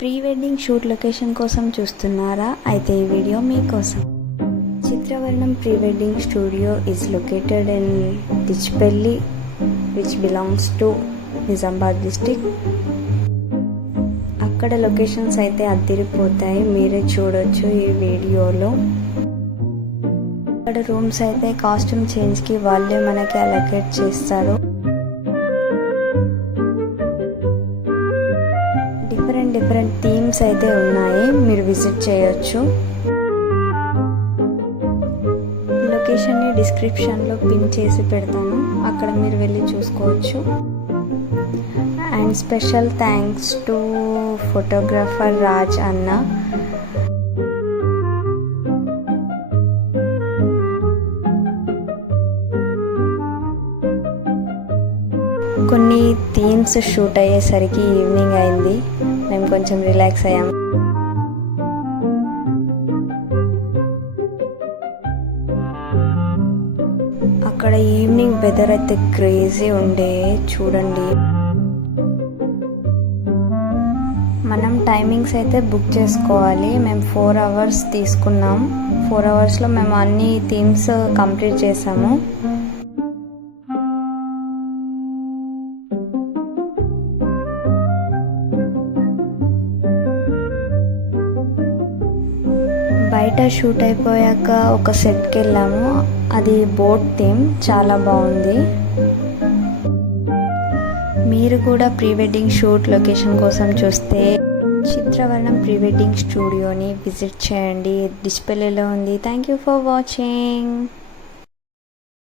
Pre wedding shoot location కోసం చూస్తున్నారా? అయితే ఈ వీడియో మీకోసం. Chitravarnam pre wedding studio is located in Dichpally which belongs to Nizamabad district. అక్కడ లొకేషన్స్ అయితే అదిరిపోతాయి, మీరే చూడొచ్చు ఈ వీడియోలో. అక్కడ రూమ్స్ అయితే కాస్ట్యూమ్ చేంజ్కి వాళ్ళే మనకి అలొకేట్ చేస్తారు. డిఫరెంట్ థీమ్స్ అయితే ఉన్నాయి, మీరు విజిట్ చేయొచ్చు. లొకేషన్ని డిస్క్రిప్షన్లో పిన్ చేసి పెడతాను, అక్కడ మీరు వెళ్ళి చూసుకోవచ్చు. And special thanks to photographer Raj అన్న. కొన్ని థీమ్స్ షూట్ అయ్యేసరికి ఈవినింగ్ అయింది, మేము కొంచెం రిలాక్స్ అయ్యాము. అక్కడ ఈవినింగ్ వెదర్ అయితే క్రేజీ ఉండే, చూడండి. మనం టైమింగ్స్ అయితే బుక్ చేసుకోవాలి. మేము 4 hours తీసుకున్నాం. 4 hours మేము అన్ని థీమ్స్ కంప్లీట్ చేసాము. బయట షూట్ అయిపోయాక ఒక సెట్కి వెళ్ళాము, అది బోట్ థీమ్, చాలా బాగుంది. మీరు కూడా ప్రీ వెడ్డింగ్ షూట్ లొకేషన్ కోసం చూస్తే చిత్రవర్ణం ప్రీ వెడ్డింగ్ స్టూడియోని విజిట్ చేయండి. డిస్ప్లేలో ఉంది. Thank you for watching.